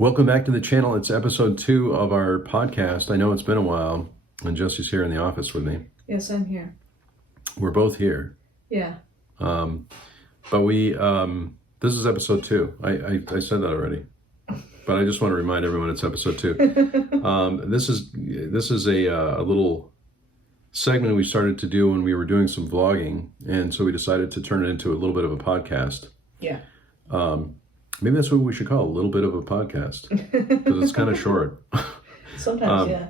Welcome back to the channel. It's episode 2 of our podcast. I know it's been a while, and Jesse's here in the office with me. Yes, I'm here. We're both here. Yeah. But this is episode 2. I said that already, but I just want to remind everyone it's episode 2. This is a little segment we started to do when we were doing some vlogging, and so we decided to turn it into a little bit of a podcast. Yeah. Maybe that's what we should call a little bit of a podcast, because it's kind of short. Sometimes, yeah.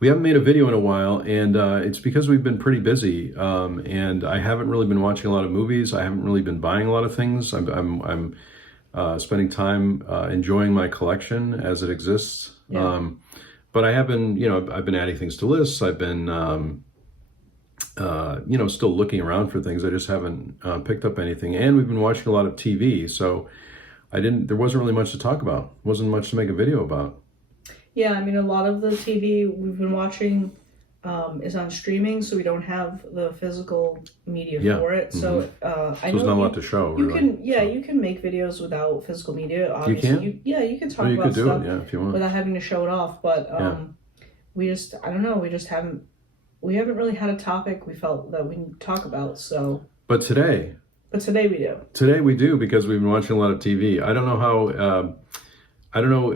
We haven't made a video in a while, and it's because we've been pretty busy, and I haven't really been watching a lot of movies. I haven't really been buying a lot of things. I'm spending time enjoying my collection as it exists. Yeah. But I have been, I've been adding things to lists. I've been, still looking around for things. I just haven't picked up anything. And we've been watching a lot of TV, so there wasn't really much to talk about. Wasn't much to make a video about. Yeah, I mean, a lot of the TV we've been watching is on streaming, so we don't have the physical media for it. Mm-hmm. So I know there's not a lot to show. You can make videos without physical media. Obviously, you can talk about stuff if you want, without having to show it off. But we haven't really had a topic we felt that we can talk about. So, but today we do. Today we do, because we've been watching a lot of TV. I don't know how. We'll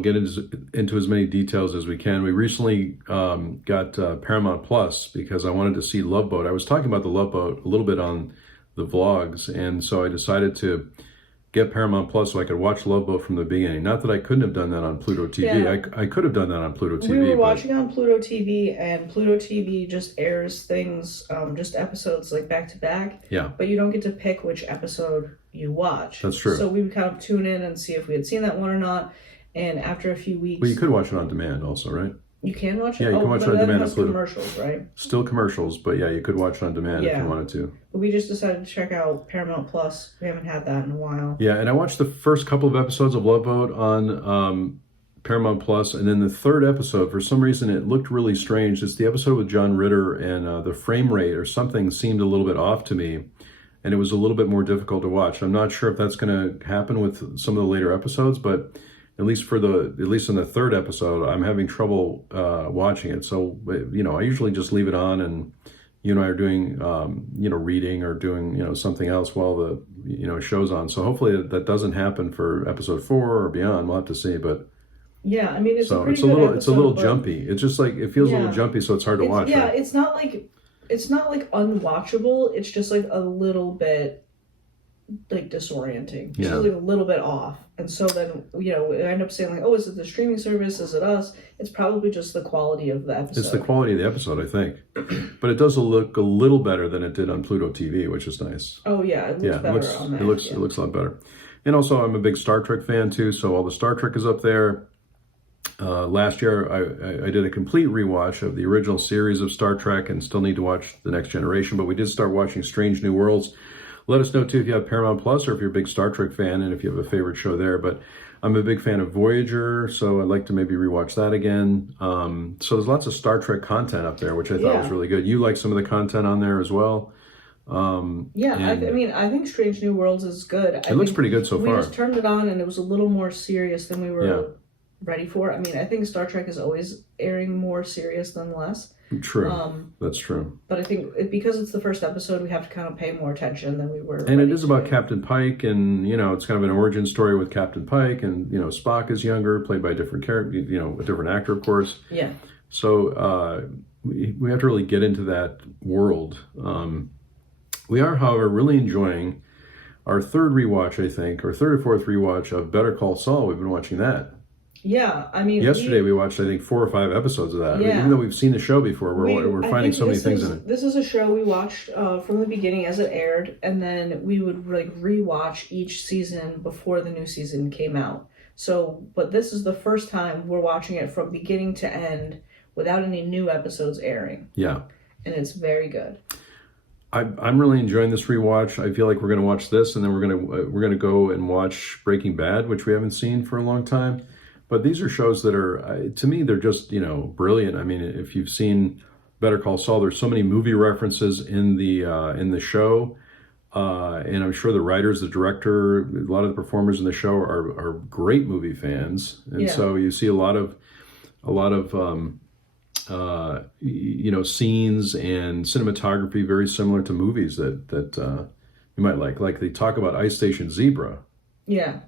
get into as many details as we can. We recently got Paramount Plus because I wanted to see Love Boat. I was talking about the Love Boat a little bit on the vlogs, and so I decided to get Paramount Plus so I could watch Love Boat from the beginning. Not that I couldn't have done that on Pluto TV. Yeah. I could have done that on Pluto TV. We were watching on Pluto TV, and Pluto TV just airs things, just episodes like back to back. Yeah. But you don't get to pick which episode you watch. That's true. So we would kind of tune in and see if we had seen that one or not. And after a few weeks... Well, you could watch it on demand also, right? You can watch it? Yeah, you can watch it on demand. It commercials, right? Still commercials, but yeah, you could watch it on demand if you wanted to. But we just decided to check out Paramount Plus. We haven't had that in a while. Yeah, and I watched the first couple of episodes of Love Boat on Paramount Plus, and then the third episode, for some reason, it looked really strange. It's the episode with John Ritter, and the frame rate or something seemed a little bit off to me, and it was a little bit more difficult to watch. I'm not sure if that's going to happen with some of the later episodes, but at least in the third episode, I'm having trouble watching it. So, I usually just leave it on, and you and I are doing, reading or doing, something else while the, show's on. So hopefully that doesn't happen for episode 4 or beyond. We'll have to see, but. Yeah, I mean, it's a little jumpy. It's just like, it feels a little jumpy, so it's hard to watch. Yeah, right? It's not like unwatchable. It's just like a little bit like disorienting. It's just like a little bit off. And so then, we end up saying like, oh, is it the streaming service? Is it us? It's probably just the quality of the episode. It's the quality of the episode, I think. But it does look a little better than it did on Pluto TV, which is nice. Oh yeah, it looks better on that. It looks a lot better. And also, I'm a big Star Trek fan too, so all the Star Trek is up there. Last year, I did a complete rewatch of the original series of Star Trek, and still need to watch The Next Generation, but we did start watching Strange New Worlds. Let us know too if you have Paramount Plus, or if you're a big Star Trek fan, and if you have a favorite show there. But I'm a big fan of Voyager, so I'd like to maybe rewatch that again. So there's lots of Star Trek content up there, which I thought was really good. You like some of the content on there as well. I think Strange New Worlds is good. It looks pretty good so far. We just turned it on, and it was a little more serious than we were ready for. I mean, I think Star Trek is always airing more serious than less. True. That's true. But I think because it's the first episode, we have to kind of pay more attention than we were. And it is about Captain Pike, and it's kind of an origin story with Captain Pike, and Spock is younger, played by a different character, a different actor, of course. Yeah. So we have to really get into that world. We are, however, really enjoying our third rewatch, I think, or third or fourth rewatch of Better Call Saul. We've been watching that. Yeah, I mean, yesterday we watched, I think, 4 or 5 episodes of that. Yeah. Even though we've seen the show before, we're finding so many things in it. This is a show we watched from the beginning as it aired, and then we would rewatch each season before the new season came out. So, but this is the first time we're watching it from beginning to end without any new episodes airing. Yeah, and it's very good. I'm really enjoying this rewatch. I feel like we're going to watch this, and then we're going to go and watch Breaking Bad, which we haven't seen for a long time. But these are shows that are, to me, they're just, brilliant. I mean, if you've seen Better Call Saul, there's so many movie references in the show. And I'm sure the writers, the director, a lot of the performers in the show are great movie fans, and so you see a lot of scenes and cinematography very similar to movies that you might like. Like they talk about Ice Station Zebra,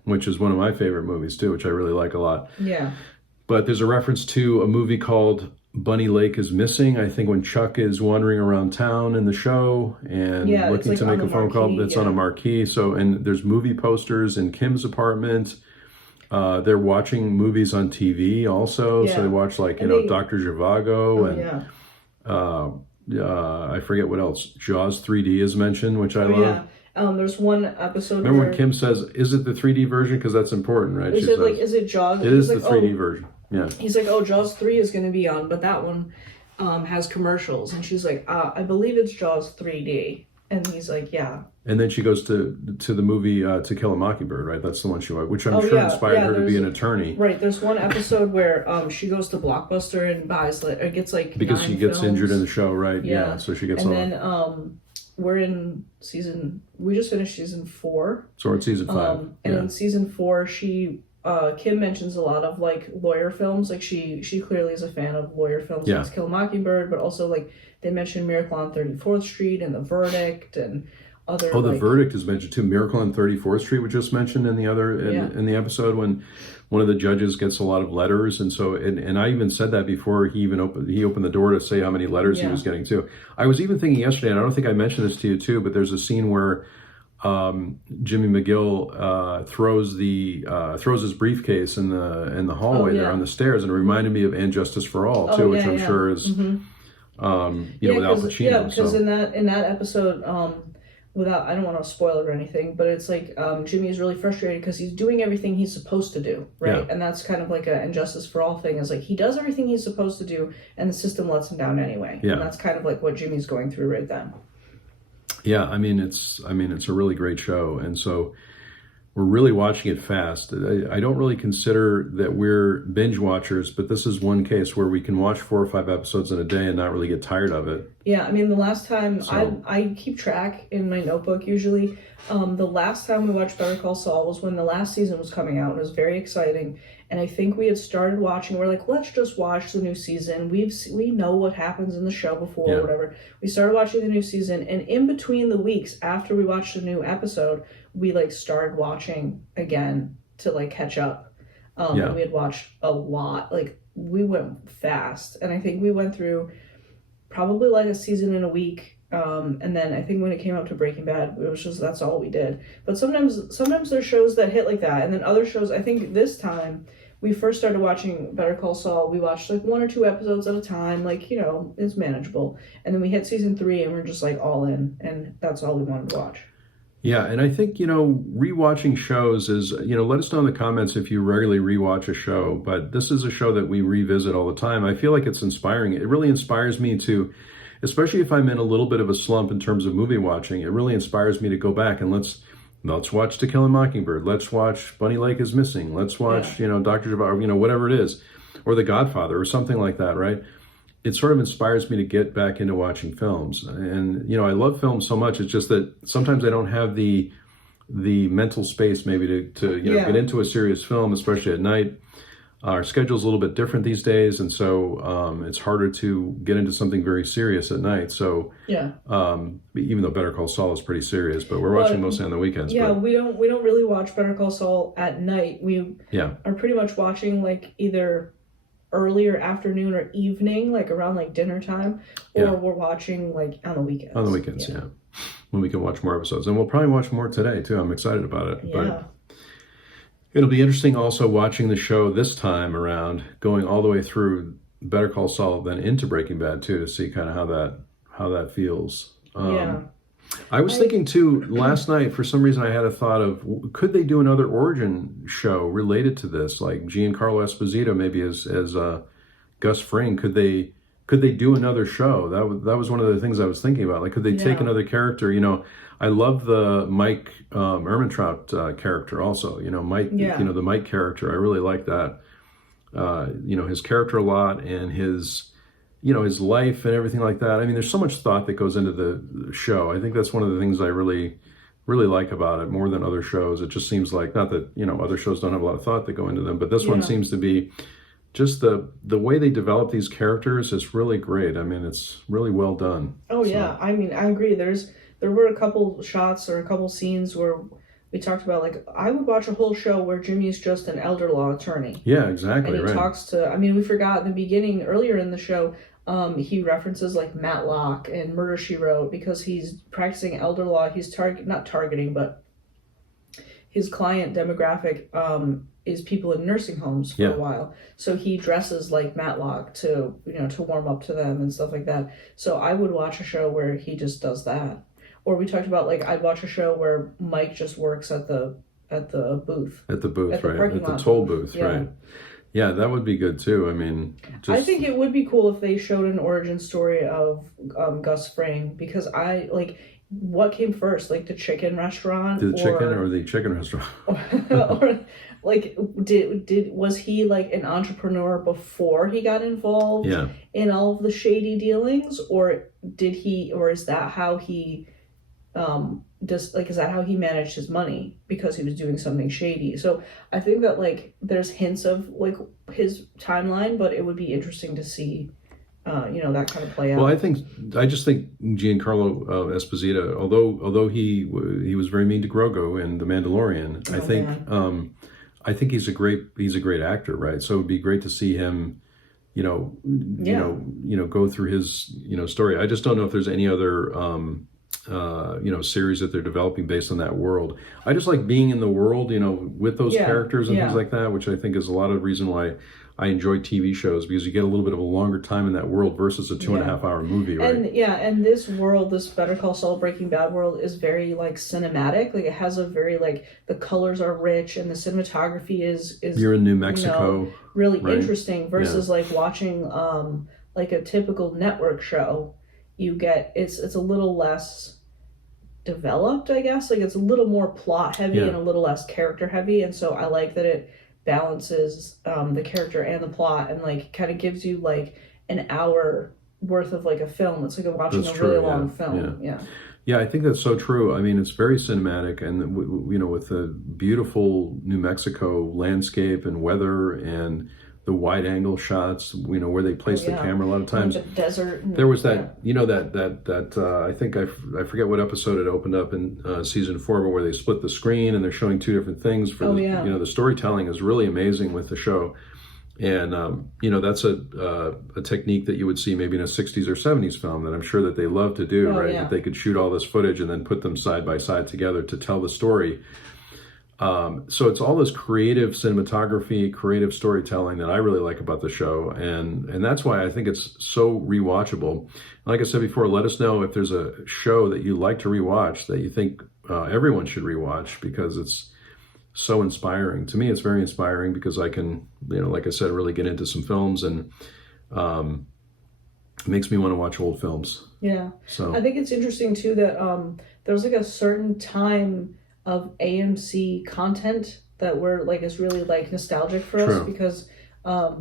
which is one of my favorite movies too, which I really like a lot. But there's a reference to a movie called Bunny Lake is Missing, I think, when Chuck is wandering around town in the show and looking to make a phone call. It's on a marquee. So, and there's movie posters in Kim's apartment. They're watching movies on TV also. So they watch Dr. Zhivago I forget what else. Jaws 3D is mentioned, which I love. There's one episode. Remember when Kim says, "Is it the 3D version?" Because that's important, right? Is it Jaws? It is the 3D version. Yeah. He's like, "Oh, Jaws 3 is going to be on, but that one has commercials." And she's like, "I believe it's Jaws 3D." And he's like, "Yeah." And then she goes to the movie To Kill a Mockingbird, right? That's the one she watched, which I'm sure inspired her to be an attorney. Right. There's one episode where she goes to Blockbuster and buys gets because she gets injured in the show, right? Yeah. So she gets. And then we're in we just finished season 4. So we're in season 5. And in season 4, Kim mentions a lot of like lawyer films. Like she clearly is a fan of lawyer films, like To Kill a Mockingbird, but also like they mentioned Miracle on 34th Street and The Verdict and other. Oh, The Verdict is mentioned too. Miracle on 34th Street was just mentioned in the in the episode when one of the judges gets a lot of letters, and so and I even said that before he opened the door to say how many letters he was getting too. I was even thinking yesterday, and I don't think I mentioned this to you too, but there's a scene where Jimmy McGill throws his briefcase in the hallway there on the stairs, and it reminded me of And Justice for All too, which I'm sure is with Al Pacino. Yeah, because in that episode, I don't want to spoil it or anything, but it's like Jimmy is really frustrated because he's doing everything he's supposed to do, right? And that's kind of like an And Justice for All thing. Is like he does everything he's supposed to do, and the system lets him down anyway. And that's kind of like what Jimmy's going through right then. Yeah, I mean it's a really great show, and so we're really watching it fast. I don't really consider that we're binge watchers, but this is one case where we can watch 4 or 5 episodes in a day and not really get tired of it. Yeah, I mean the last time I keep track in my notebook usually. The last time we watched Better Call Saul was when the last season was coming out. It was very exciting, and I think we had started watching. We're like, let's just watch the new season. We know what happens in the show before or whatever. We started watching the new season, and in between the weeks after we watched the new episode, we like started watching again to like catch up. And we had watched a lot. Like we went fast, and I think we went through probably like a season in a week. And then I think when it came up to Breaking Bad, it was just that's all we did. But sometimes there's shows that hit like that, and then other shows. I think this time we first started watching Better Call Saul. We watched like 1 or 2 episodes at a time, like it's manageable. And then we hit season 3, and we're just like all in, and that's all we wanted to watch. Yeah, and I think, rewatching shows is, let us know in the comments if you regularly rewatch a show, but this is a show that we revisit all the time. I feel like it's inspiring. It really inspires me to, especially if I'm in a little bit of a slump in terms of movie watching, it really inspires me to go back and let's watch To Kill a Mockingbird. Let's watch Bunny Lake is Missing. Let's watch, Dr. Zhivago, whatever it is, or The Godfather or something like that, right? It sort of inspires me to get back into watching films. And, I love films so much. It's just that sometimes I don't have the mental space maybe to get into a serious film, especially at night. Our schedule's a little bit different these days, and so it's harder to get into something very serious at night. So even though Better Call Saul is pretty serious, but we're watching mostly on the weekends. Yeah, we don't really watch Better Call Saul at night. We are pretty much watching like either earlier afternoon or evening, like around like dinner time, or we're watching like on the weekends. On the weekends, when we can watch more episodes, and we'll probably watch more today too. I'm excited about it. But it'll be interesting also watching the show this time around, going all the way through Better Call Saul, then into Breaking Bad too, to see kind of how that feels. I was thinking too last night. For some reason, I had a thought of could they do another origin show related to this, like Giancarlo Esposito maybe as Gus Fring. Could they do another show? That was one of the things I was thinking about. Like, could they take another character? I love the Mike Ehrmantraut character also. Mike. The Mike character. I really like that. His character a lot, and his life and everything like that. I mean, there's so much thought that goes into the show. I think that's one of the things I really really like about it more than other shows. It just seems like, not that, other shows don't have a lot of thought that go into them, but this one seems to be just the way they develop these characters is really great. I mean, it's really well done. Oh yeah, I mean, I agree. There were a couple shots or a couple scenes where we talked about, like, I would watch a whole show where Jimmy's just an elder law attorney. Yeah, exactly. And he talks to, I mean, we forgot in the beginning, earlier in the show, he references like Matlock and Murder, She Wrote, because he's practicing elder law. He's not targeting, but his client demographic is people in nursing homes for a while. So he dresses like Matlock to warm up to them and stuff like that. So I would watch a show where he just does that. Or we talked about, like, I'd watch a show where Mike just works at the booth. At the booth, right. At the toll booth, right. Yeah, that would be good too. I mean, I think it would be cool if they showed an origin story of Gus Fring, because what came first, like the chicken restaurant? The chicken restaurant? Or like, was he like an entrepreneur before he got involved in all of the shady dealings, or is that how he is that how he managed his money, because he was doing something shady? So I think that, like, there's hints of like his timeline, but it would be interesting to see that kind of play out. Well, I just think Giancarlo Esposito, although he was very mean to Grogu in The Mandalorian, I think he's a great actor, right? So it would be great to see him go through his story. I just don't know if there's any other series that they're developing based on that world. I just like being in the world, with those characters and things like that, which I think is a lot of the reason why I enjoy TV shows, because you get a little bit of a longer time in that world versus a 2.5 hour movie, right? And this world, this Better Call Saul Breaking Bad world, is very like cinematic. Like, it has a very, like, the colors are rich and the cinematography is you're in New Mexico, really interesting versus like watching like a typical network show. You get it's a little less developed, I guess. Like, it's a little more plot heavy and a little less character heavy, and so I like that it balances the character and the plot, and like kind of gives you like an hour worth of like a film. It's like watching a really long film. Yeah, I think that's so true. I mean, it's very cinematic, and with the beautiful New Mexico landscape and weather and the wide angle shots, where they place the camera a lot of times. The desert. There was that, I think I forget what episode it opened up in season 4, but where they split the screen and they're showing two different things for the storytelling is really amazing with the show. And, that's a technique that you would see maybe in a 60s or 70s film that I'm sure that they love to do, right? That they could shoot all this footage and then put them side by side together to tell the story. So it's all this creative cinematography, creative storytelling that I really like about the show, and that's why I think it's so rewatchable. Like I said before, let us know if there's a show that you like to rewatch that you think everyone should rewatch, because it's so inspiring. To me, it's very inspiring because I can, like I said, really get into some films, and it makes me want to watch old films. Yeah. So I think it's interesting too that there's like a certain time of AMC content that is really like nostalgic for us, because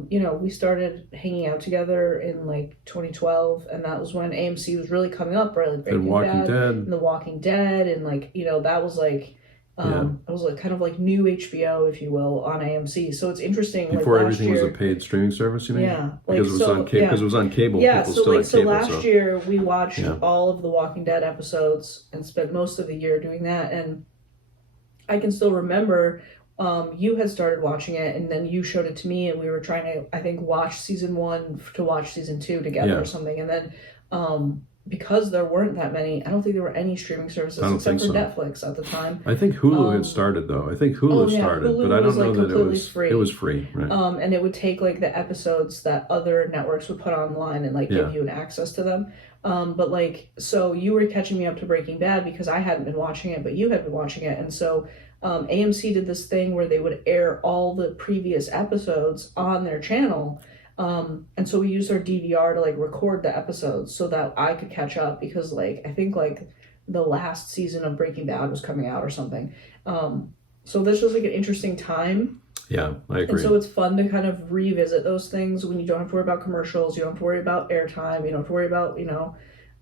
we started hanging out together in like 2012, and that was when AMC was really coming up, right? Like Breaking Bad and The Walking Dead, and like that was like it was like kind of like new HBO, if you will, on AMC. So it's interesting. Before everything was a paid streaming service, you mean? Yeah, because it was on cable. Because it was on cable. Yeah, people so last year we watched all of the Walking Dead episodes and spent most of the year doing that, and I can still remember you had started watching it, and then you showed it to me, and we were trying to, I think, watch season 1 to watch season 2 together or something. And then because there weren't that many, I don't think there were any streaming services except for Netflix at the time. I think Hulu had started, though. I think Hulu started, Hulu but I don't know like that it was free. It was free, right? And it would take like the episodes that other networks would put online and like give you an access to them. But like, so you were catching me up to Breaking Bad because I hadn't been watching it, but you had been watching it. And so AMC did this thing where they would air all the previous episodes on their channel. And so we used our DVR to like record the episodes so that I could catch up, because like, I think like the last season of Breaking Bad was coming out or something. So this was like an interesting time. Yeah, I agree. And so it's fun to kind of revisit those things when you don't have to worry about commercials, you don't have to worry about airtime, you don't have to worry about,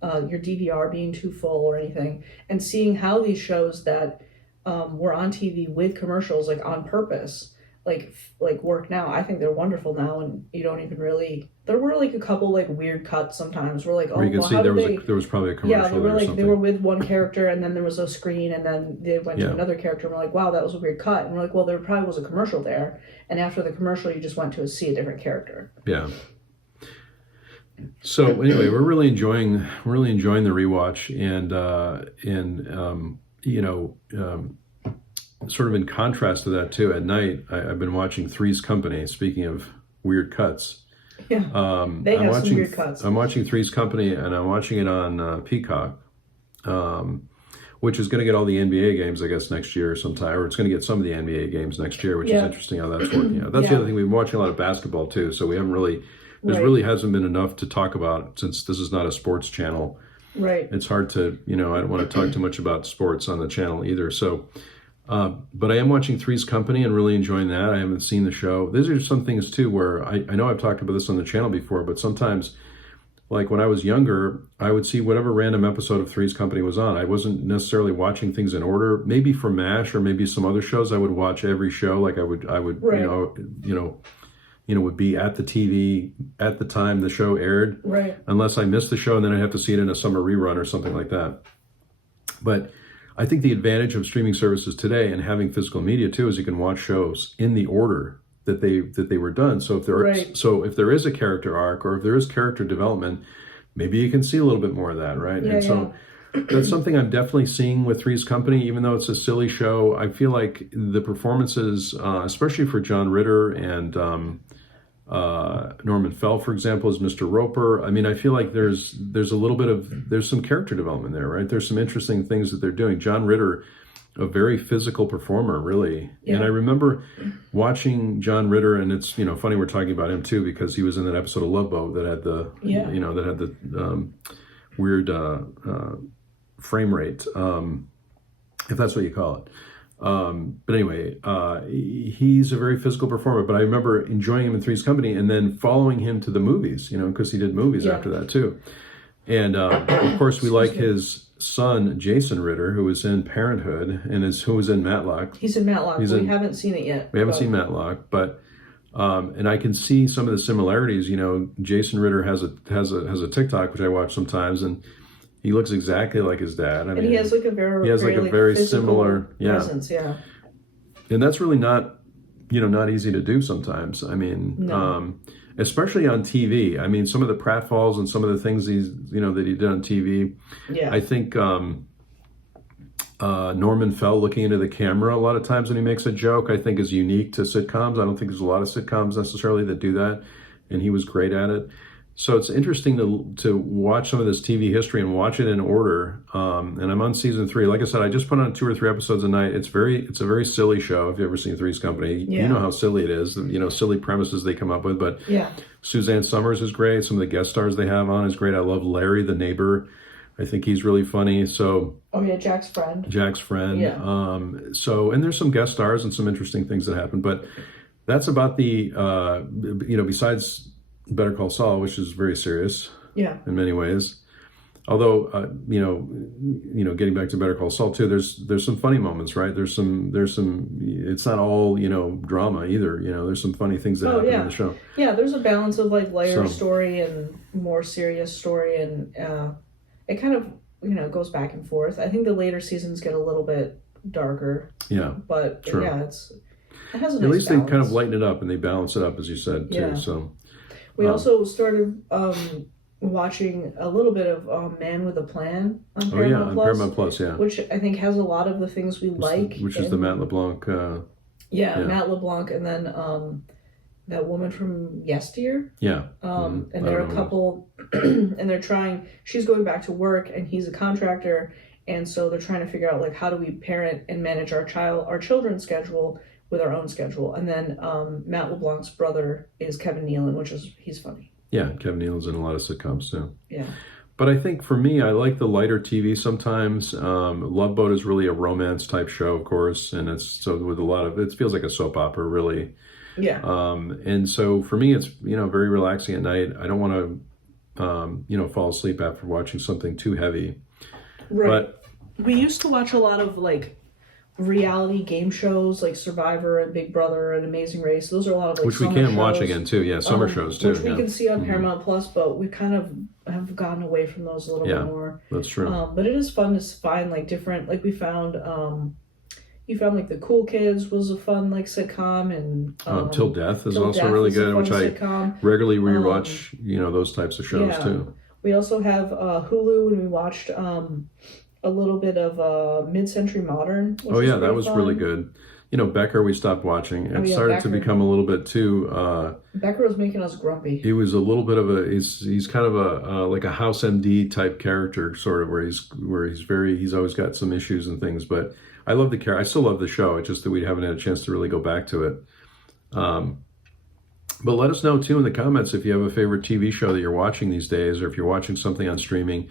your DVR being too full or anything, and seeing how these shows that were on TV with commercials, like on purpose, like work now. I think they're wonderful now, and you don't even really. There were like a couple like weird cuts sometimes. We're like, oh, where you can well, see how there did was probably a commercial. Yeah, they were or like something. they were with one character, and then there was a screen, and then they went to another character, and we're like, wow, that was a weird cut. And we're like, well, there probably was a commercial there, and after the commercial, you just went to see a different character. Yeah. So anyway, we're really enjoying the rewatch, and sort of in contrast to that too, at night I've been watching Three's Company. Speaking of weird cuts, Yeah, they have some weird cuts. I'm watching Three's Company, and I'm watching it on Peacock, which is going to get all the NBA games, I guess, next year sometime, or it's going to get some of the NBA games next year, which is interesting how that's working out. That's the other thing. We've been watching a lot of basketball too, so we haven't really. There really hasn't been enough to talk about since this is not a sports channel. Right. It's hard to, I don't want to talk too much about sports on the channel either. So, but I am watching Three's Company and really enjoying that. I haven't seen the show. These are some things too where I know I've talked about this on the channel before, but sometimes, like when I was younger, I would see whatever random episode of Three's Company was on. I wasn't necessarily watching things in order. Maybe for MASH or maybe some other shows, I would watch every show. Like I would, would be at the TV at the time the show aired, right? Unless I missed the show, and then I'd have to see it in a summer rerun or something like that. But I think the advantage of streaming services today and having physical media too is you can watch shows in the order that they were done. So if there is a character arc or if there is character development, maybe you can see a little bit more of that, right? That's something I'm definitely seeing with Three's Company. Even though it's a silly show, I feel like the performances, especially for John Ritter and Norman Fell, for example, as Mr. Roper. I mean, I feel like there's a little bit there's some character development there, right? There's some interesting things that they're doing. John Ritter, a very physical performer, really. Yeah. And I remember watching John Ritter, and it's funny we're talking about him too because he was in that episode of Love Boat that had the weird frame rate, if that's what you call it. But anyway, he's a very physical performer, but I remember enjoying him in Three's Company and then following him to the movies, because he did movies after that too. And of course, we like his son, Jason Ritter, who was in Parenthood and who was in Matlock. He's in Matlock. We haven't seen it yet. We haven't seen Matlock, but and I can see some of the similarities. Jason Ritter has a TikTok, which I watch sometimes, and he looks exactly like his dad. He has like a very similar presence, yeah. And that's really not easy to do sometimes. I mean, especially on TV. I mean, some of the pratfalls and some of the things that he did on TV. Yeah. I think Norman Fell looking into the camera a lot of times when he makes a joke, I think is unique to sitcoms. I don't think there's a lot of sitcoms necessarily that do that, and he was great at it. So it's interesting to watch some of this TV history and watch it in order. And I'm on season 3. Like I said, I just put on 2 or 3 episodes a night. It's a very silly show. If you've ever seen Three's Company, you know how silly it is. Silly premises they come up with. But Suzanne Summers is great. Some of the guest stars they have on is great. I love Larry, the neighbor. I think he's really funny. So Jack's friend. Yeah. And there's some guest stars and some interesting things that happen. But that's about the besides Better Call Saul, which is very serious in many ways. Although, getting back to Better Call Saul too, there's some funny moments, right? There's some, it's not all, drama either. There's some funny things that happen in the show. Yeah, there's a balance of like lighter story and more serious story, and it kind of, goes back and forth. I think the later seasons get a little bit darker. Yeah. But true. It has a nice At least balance. They kind of lighten it up and they balance it up, as you said, too. So. We also started watching a little bit of Man with a Plan on Paramount Plus. Paramount Plus, which I think has a lot of the things we like. Which is the Matt LeBlanc. Matt LeBlanc, and then that woman from Yesteryear. Yeah. And they're a couple, and they're trying. She's going back to work, and he's a contractor, and so they're trying to figure out like how do we parent and manage our children's schedule with our own schedule. And then Matt LeBlanc's brother is Kevin Nealon, he's funny. Yeah, Kevin Nealon's in a lot of sitcoms too. Yeah. But I think for me, I like the lighter TV sometimes. Love Boat is really a romance type show, of course, and it's so with a lot of, it feels like a soap opera, really. Yeah. And so for me, it's, very relaxing at night. I don't want to fall asleep after watching something too heavy. Right. But we used to watch a lot of like reality game shows like Survivor and Big Brother and Amazing Race. Those are a lot of like which we summer can watch shows, again too. Yeah, summer shows too. which we can see on Paramount Plus, but we kind of have gotten away from those a little bit more. That's true. But it is fun to find like different, like we found, you found like The Cool Kids was a fun like sitcom, and Till Death is Till also Death really is a good, fun which sitcom. I regularly rewatch. Those types of shows too. We also have Hulu, and we watched a little bit of Mid-Century Modern. Oh yeah, that was fun. Really good. Becker we stopped watching. It started to become a little bit too. Becker was making us grumpy. He was a little bit of he's kind of a like a House MD type character, sort of, where he's always got some issues and things. But I love the character. I still love the show. It's just that we haven't had a chance to really go back to it. But let us know too in the comments if you have a favorite TV show that you're watching these days, or if you're watching something on streaming.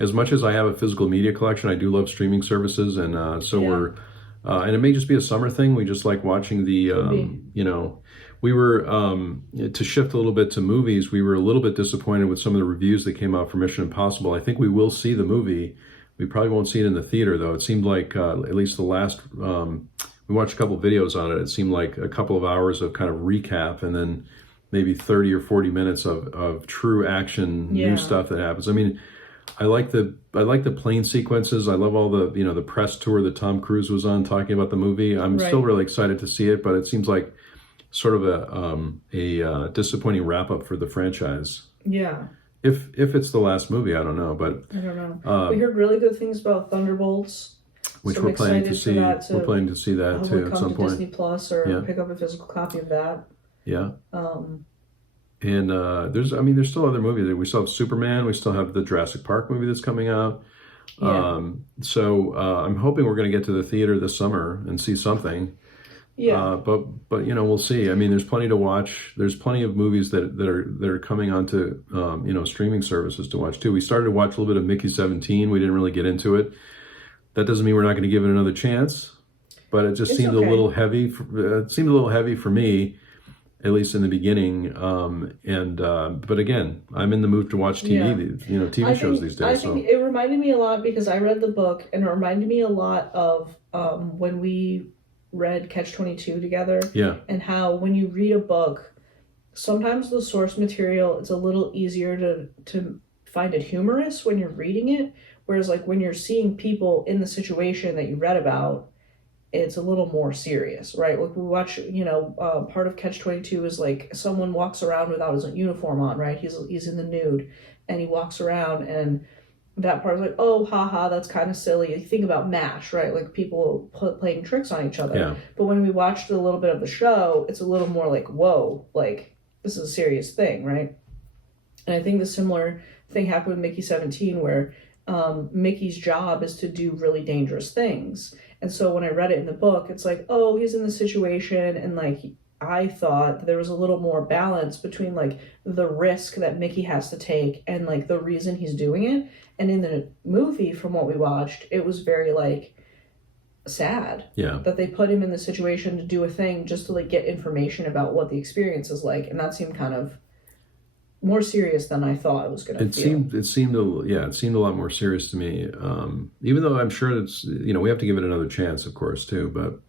As much as I have a physical media collection, I do love streaming services, and we're, and it may just be a summer thing. We just like watching the, we were, to shift a little bit to movies, we were a little bit disappointed with some of the reviews that came out for Mission Impossible. I think we will see the movie. We probably won't see it in the theater, though. It seemed like, at least the last, we watched a couple of videos on it. It seemed like a couple of hours of kind of recap, and then maybe 30 or 40 minutes of true action, new stuff that happens. I mean, I like the plane sequences. I love all the the press tour that Tom Cruise was on talking about the movie. I'm still really excited to see it, but it seems like sort of a disappointing wrap up for the franchise. Yeah. If it's the last movie, I don't know, but I don't know. We heard really good things about Thunderbolts, which we're planning to see. We're planning to see that too at some point. Disney Plus, or pick up a physical copy of that. Yeah. And there's still other movies. We still have Superman. We still have the Jurassic Park movie that's coming out. Yeah. So I'm hoping we're going to get to the theater this summer and see something. Yeah. But we'll see. I mean, there's plenty to watch. There's plenty of movies that are coming onto streaming services to watch too. We started to watch a little bit of Mickey 17. We didn't really get into it. That doesn't mean we're not going to give it another chance. But it just seemed a little heavy. It seemed a little heavy for me, at least in the beginning. But again, I'm in the mood to watch TV. TV shows these days. I think it reminded me a lot, because I read the book, and it reminded me a lot of when we read Catch-22 together. Yeah. And how when you read a book, sometimes the source material, it's a little easier to find it humorous when you're reading it, whereas like when you're seeing people in the situation that you read about, it's a little more serious, right? Like we watch, part of Catch-22 is like someone walks around without his uniform on, right? He's in the nude, and he walks around, and that part is like, oh, haha, that's kind of silly. You think about MASH, right? Like people playing tricks on each other. Yeah. But when we watched a little bit of the show, it's a little more like, whoa, like this is a serious thing, right? And I think the similar thing happened with Mickey 17, where Mickey's job is to do really dangerous things. And so when I read it in the book, it's like, oh, he's in the situation, and like I thought there was a little more balance between like the risk that Mickey has to take and like the reason he's doing it. And in the movie, from what we watched, it was very like sad that they put him in the situation to do a thing just to like get information about what the experience is like, and that seemed kind of more serious than I thought it was going to feel. It seemed a lot more serious to me. Even though I'm sure it's we have to give it another chance, of course, too. But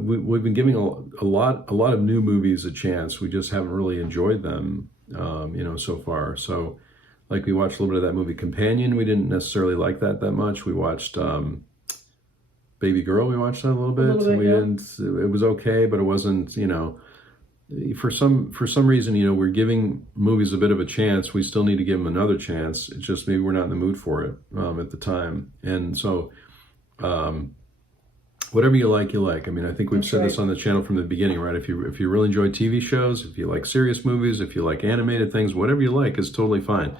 we've been giving a lot of new movies a chance. We just haven't really enjoyed them, so far. So, like we watched a little bit of that movie Companion. We didn't necessarily like that much. We watched Baby Girl. We watched that a little bit. Didn't. It was okay, but it wasn't. For some reason, we're giving movies a bit of a chance. We still need to give them another chance. It's just maybe we're not in the mood for it at the time. And so, whatever you like, you like. I mean, I think we've said this on the channel from the beginning, right? If you really enjoy TV shows, if you like serious movies, if you like animated things, whatever you like is totally fine.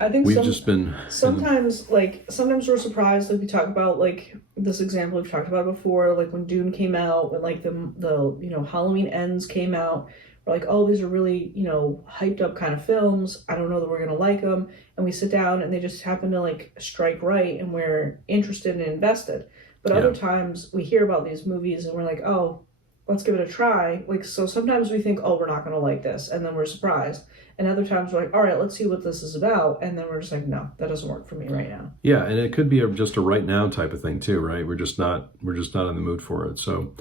I think sometimes we're surprised. Like we talk about like this example we've talked about before, like when Dune came out, when like the Halloween Ends came out, we're like, oh, these are really hyped up kind of films. I don't know that we're gonna like them, and we sit down and they just happen to like strike right, and we're interested and invested. But other times we hear about these movies and we're like, oh, let's give it a try. Like, so sometimes we think, oh, we're not going to like this, and then we're surprised. And other times we're like, all right, let's see what this is about. And then we're just like, no, that doesn't work for me right now. Yeah, and it could be just a right now type of thing too, right? We're just not in the mood for it. So,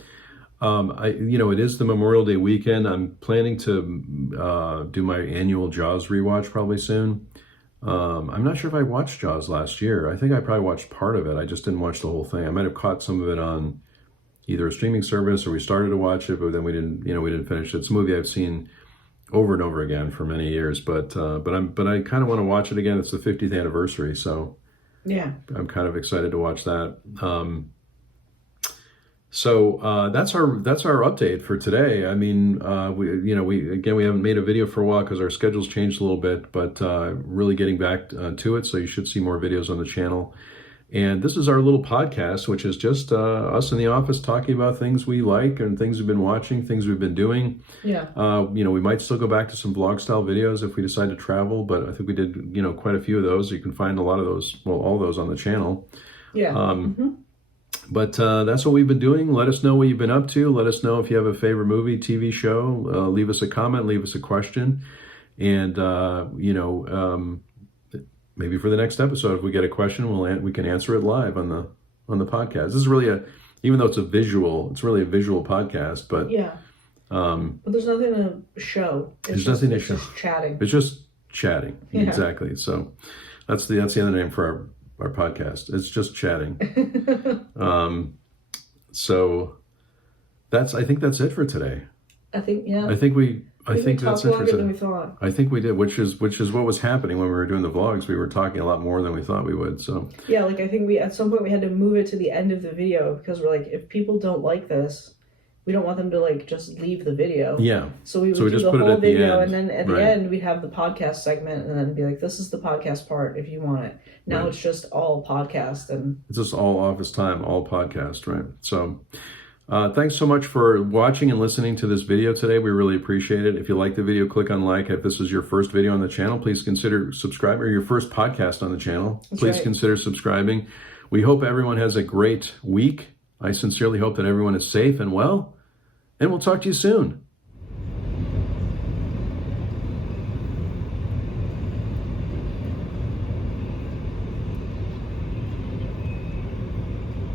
it is the Memorial Day weekend. I'm planning to do my annual Jaws rewatch probably soon. I'm not sure if I watched Jaws last year. I think I probably watched part of it. I just didn't watch the whole thing. I might have caught some of it on either a streaming service or we started to watch it, but then we didn't finish it. It's a movie I've seen over and over again for many years, but I kind of want to watch it again. It's the 50th anniversary, so yeah, I'm kind of excited to watch that. So that's our update for today. I mean, we haven't made a video for a while because our schedule's changed a little bit, but really getting back to it. So you should see more videos on the channel. And this is our little podcast, which is just us in the office talking about things we like and things we've been watching, things we've been doing. Yeah. We might still go back to some vlog style videos if we decide to travel, but I think we did, quite a few of those. You can find a lot of those, all those on the channel. Yeah. But that's what we've been doing. Let us know what you've been up to. Let us know if you have a favorite movie, TV show. Leave us a comment, leave us a question. And, maybe for the next episode, if we get a question, we can answer it live on the podcast. This is really even though it's really a visual podcast, but yeah. But there's nothing to show. There's nothing to show. It's just chatting. It's just chatting. Yeah. Exactly. So that's the other name for our podcast. It's just chatting. So I think that's it for today. I think, yeah. I think that's it for today. Than we thought. I think we did, which is what was happening when we were doing the vlogs. We were talking a lot more than we thought we would. So yeah, like I think at some point we had to move it to the end of the video because we're like, if people don't like this, we don't want them to like just leave the video. Yeah. So we would do just the put it whole at the video, end. and then at the end we'd have the podcast segment, and then be like, "This is the podcast part if you want it." Now it's just all podcast, and it's just all office time, all podcast, right? So. Thanks so much for watching and listening to this video today. We really appreciate it. If you like the video, click on like. If this is your first video on the channel, please consider subscribing, or your first podcast on the channel. Please consider subscribing. We hope everyone has a great week. I sincerely hope that everyone is safe and well, and we'll talk to you soon.